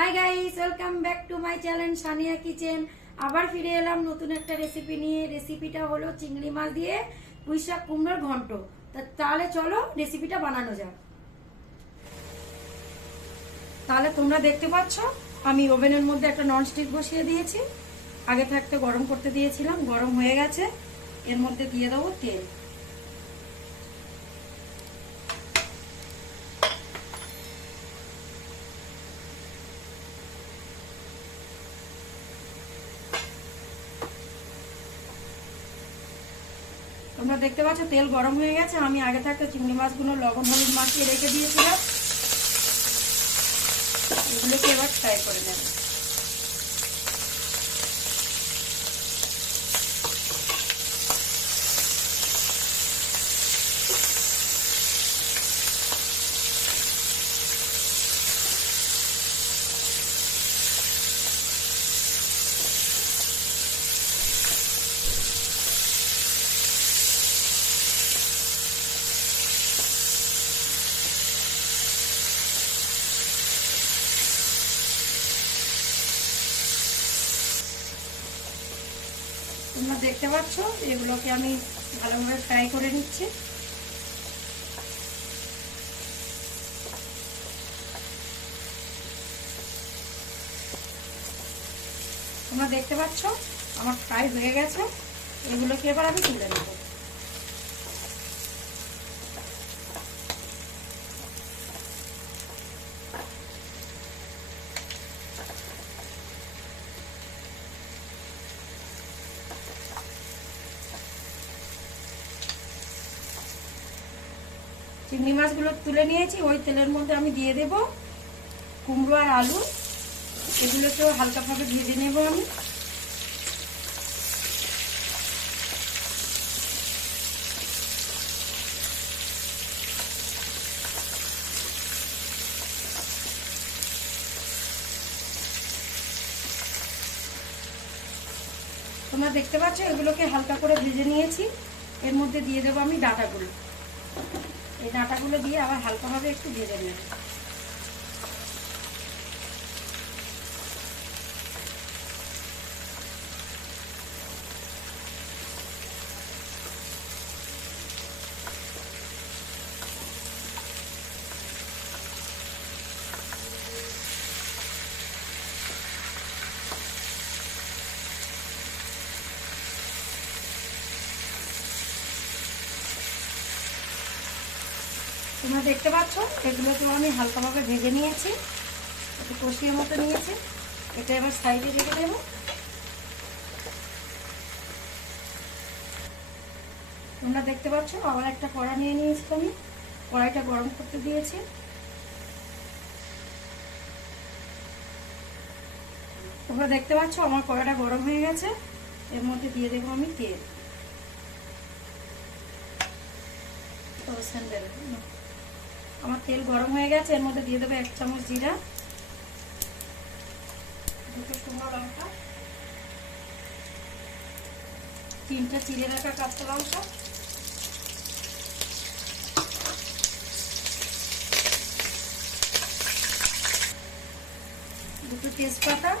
Hi guys welcome back to my channel Sania kitchen আবার ফিরে এলাম নতুন একটা রেসিপি নিয়ে। রেসিপিটা হলো চিংড়ি মাছ দিয়ে পুঁই শাক কুমড়োর ঘন্ট। তাহলে চলো রেসিপিটা বানানো যাক। তাহলে তোমরা দেখতে পাচ্ছ, আমি ওভেনের মধ্যে একটা ননস্টিক বসিয়ে দিয়েছি। আগে থাকতে গরম করতে দিয়েছিলাম, গরম হয়ে গেছে। এর মধ্যে দিয়ে দেবো তেল। দেখতে পাচ্ছ, তেল গরম হয়ে গেছে। আমি আগে থাকতে চিংড়ি মাছগুলো লবণ হলুদ মাখিয়ে রেখে দিয়েছিলাম। এগুলোকে এবার ফ্রাই করে নেব। দেখতে পাচ্ছ, এগুলোকে আমি ভালোভাবে ফ্রাই করে নিচ্ছি। তোমরা দেখতে পাচ্ছ, আমার ফ্রাই হয়ে গেছে। এগুলোকে এবার আমি তুলে নেব। চিংড়ি মাছগুলো তুলে নিয়েছি, ওই তেলের মধ্যে আমি দিয়ে দেব কুমড়ো আর আলু। এগুলোকেও হালকাভাবে ভেজে নেব আমি। তোমরা দেখতে পাচ্ছ, এগুলোকে হালকা করে ভেজে নিয়েছি। এর মধ্যে দিয়ে দেবো আমি ডাটাগুলো। এই ডাঁটাগুলো দিয়ে আবার হালকাভাবে একটু ভেজে নেব। তোমরা দেখতে পাচ্ছ, এগুলোকে আমি হালকাভাবে ভেজে নিয়েছি, একটু কষিয়ে মতো নিয়েছি। এটা এবার সাইডে রেখে দেবো। তোমরা দেখতে পাচ্ছ, আবার একটা কড়া নিয়ে নিয়েছি আমি। কড়াইটা গরম করতে দিয়েছি। তোমরা দেখতে পাচ্ছ, আমার কড়াটা গরম হয়ে গেছে। এর মধ্যে দিয়ে দেবো আমি তেল। স্যান্ডেল আমার তেল গরম হয়ে গেছে, এর মধ্যে দিয়ে দেবো এক চামচ জিরা, দুটো শুকনো লঙ্কা, তিনটা চিড়ে রাখা কাঁচা লঙ্কা, দুটো তেজপাতা,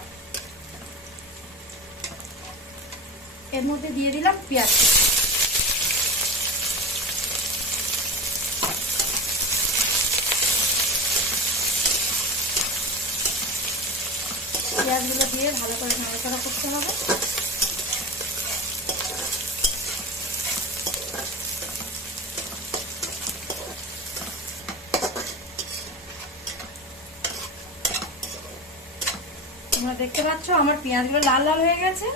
এর মধ্যে দিয়ে দিলাম পেঁয়াজ পেঁয়াজগুলো দিয়ে ভালো করে নাড়াচাড়া করতে হবে। তোমরা দেখতে পাচ্ছ, আমার পেঁয়াজগুলো লাল লাল হয়ে গেছে।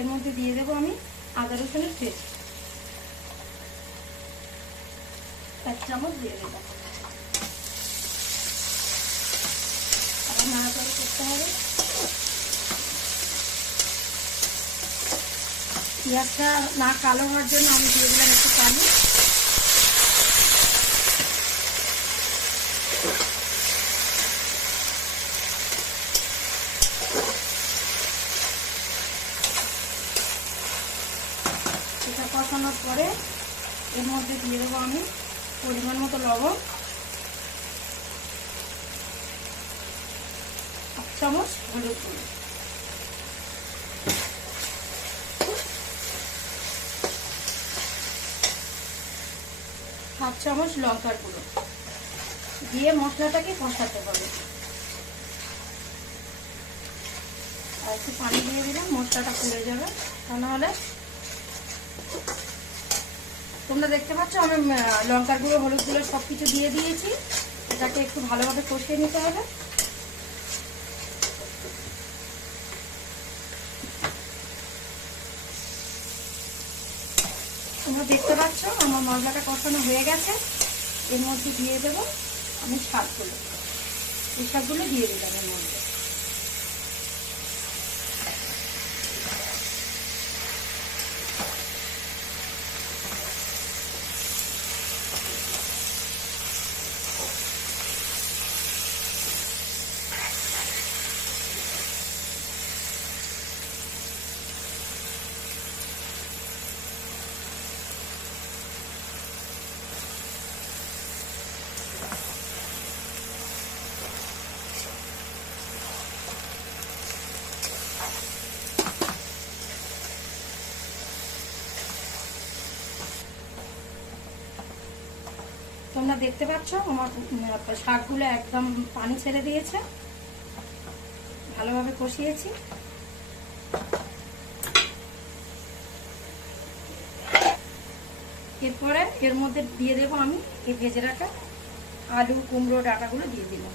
এর মধ্যে দিয়ে দেবো আমি আদা রসুনের পেস্ট। এক চামচ দিয়ে দেবো। নাড়াচাড়া করতে হবে। পেঁয়াজটা না কালো হওয়ার জন্য আমি দিয়ে দিলাম একটু পানি। এটা কষানোর পরে এর মধ্যে দিয়ে দেবো আমি পরিমাণ মতো লবণ। চামচ হলুদ হাফ চামচ লঙ্কার গুঁড়ো। দিয়ে মশলাটাকে কষাতে হবে। আর একটু পানি দিয়ে দিলাম, মশলাটা পুড়ে যাবে। তা নাহলে তোমরা দেখতে পাচ্ছ আমি লঙ্কার গুঁড়ো, হলুদ গুঁড়ো সব কিছু দিয়ে দিয়েছি। এটাকে একটু ভালোভাবে কষিয়ে নিতে হবে। তোমরা দেখতে পাচ্ছ, আমার মশলাটা কষানো হয়ে গেছে। এর মধ্যে দিয়ে দেবো, আমি শাকগুলো এই শাকগুলো দিয়ে দিলাম এর মধ্যে। দেখতে পাচ্ছ? আমার শাকগুলো একদম পানি ছেড়ে দিয়েছে। ভালোভাবে কষিয়েছি। এরপরে এর মধ্যে দিয়ে দেবো আমি এই ভেজে রাখা আলু, কুমড়ো, ডাটাগুলো দিয়ে দিলাম।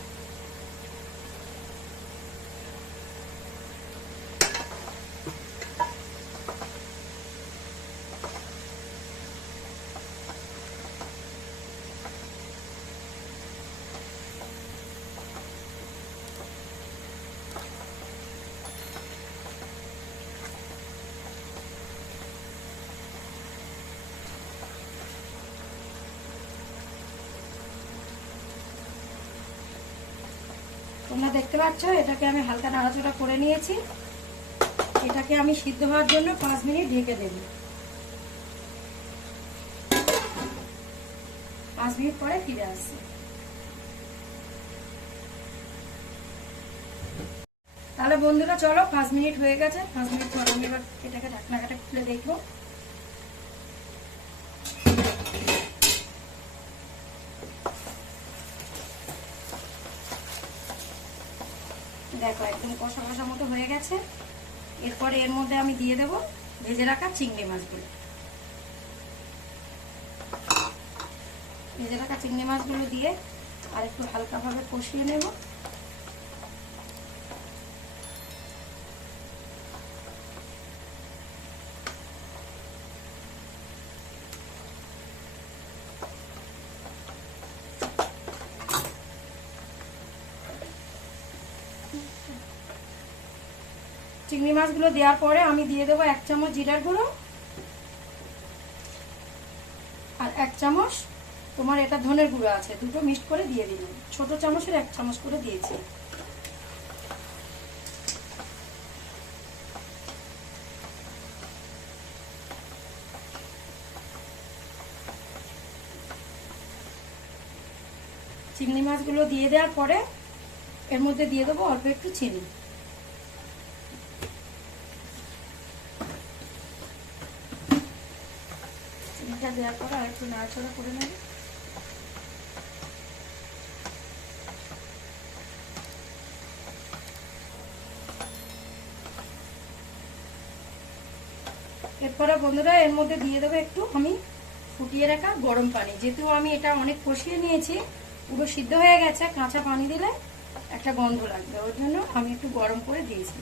তোমরা দেখতে পাচ্ছ, এটাকে আমি হালকা নাড়াচড়া করে নিয়েছি। এটাকে আমি সিদ্ধ হওয়ার জন্য পাঁচ মিনিট ঢেকে দেব। পাঁচ মিনিট পরে ফিরে আসছি। তাহলে বন্ধুরা, চলো, পাঁচ মিনিট হয়ে গেছে। পাঁচ মিনিট পর আমি এবার এটাকে ঢাকনা খুলে দেখব। দেখো, একদম কষা কষা মতো হয়ে গেছে। এরপরে এর মধ্যে আমি দিয়ে দেব ভেজে রাখা চিংড়ি মাছগুলো। ভেজে রাখা চিংড়ি মাছগুলো দিয়ে আর একটু হালকাভাবে কষিয়ে নেব। চিংড়ি মাছগুলো দেওয়ার পরে আমি দিয়ে দেবো এক চামচ জিরার গুঁড়ো আর এক চামচ তোমার এটা ধনের গুঁড়ো আছে, দুটো মিক্সড করে দিয়ে দিলাম। ছোট চামচের এক চামচ করে দিয়েছি। চিংড়ি মাছগুলো দিয়ে দেওয়ার পরে এর মধ্যে দিয়ে দেবো অল্প একটু চিনি। চিনিটা দেওয়ার পরে আর একটু নাড়াচাড়া করে নেবে। এরপরে বন্ধুরা, এর মধ্যে দিয়ে দেবো একটু আমি ফুটিয়ে রাখা গরম পানি। যেহেতু আমি এটা অনেক কষিয়ে নিয়েছি, পুরো সিদ্ধ হয়ে গেছে, কাঁচা পানি দিলে একটা গন্ধ লাগবে। ওর জন্য আমি একটু গরম করে দিয়েছি।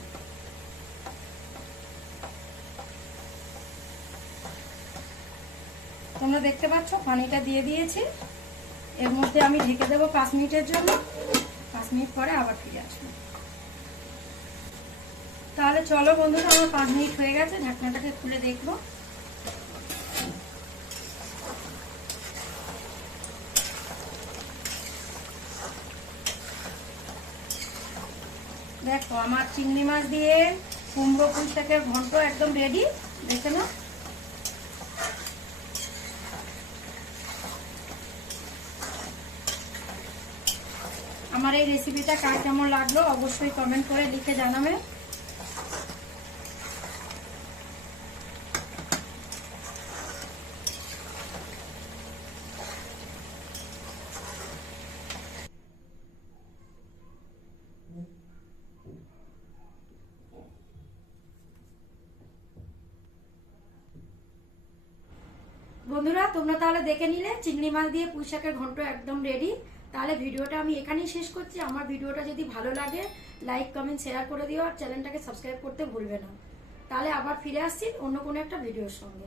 তোমরা দেখতে পাচ্ছ, পানিটা দিয়ে দিয়েছি। এর মধ্যে আমি ঢেকে দেবো পাঁচ মিনিটের জন্য। পাঁচ মিনিট পরে আবার ফিরে আসব। তাহলে চলো বন্ধুরা, আমার পাঁচ মিনিট হয়ে গেছে, ঢাকনাটাকে খুলে দেখব। দেখো, আমার চিংড়ি মাছ দিয়ে কুমড়ো পুঁই শাকের ঘন্ট একদম রেডি দেখে না আমার এই রেসিপিটা কার কেমন লাগল অবশ্যই কমেন্ট করে লিখে জানাবে বন্ধুরা, তোমরা তাহলে দেখে নিলে, চিংড়ি মাছ দিয়ে পুঁই শাকের ঘন্ট একদম রেডি তাহলে ভিডিওটা আমি এখানেই শেষ করছি। আমার ভিডিওটা যদি ভালো লাগে লাইক কমেন্ট শেয়ার করে দিও আর চ্যানেলটাকে সাবস্ক্রাইব করতে ভুলবে না। তাহলে আবার ফিরে আসছি অন্য কোনো একটা ভিডিওর সঙ্গে।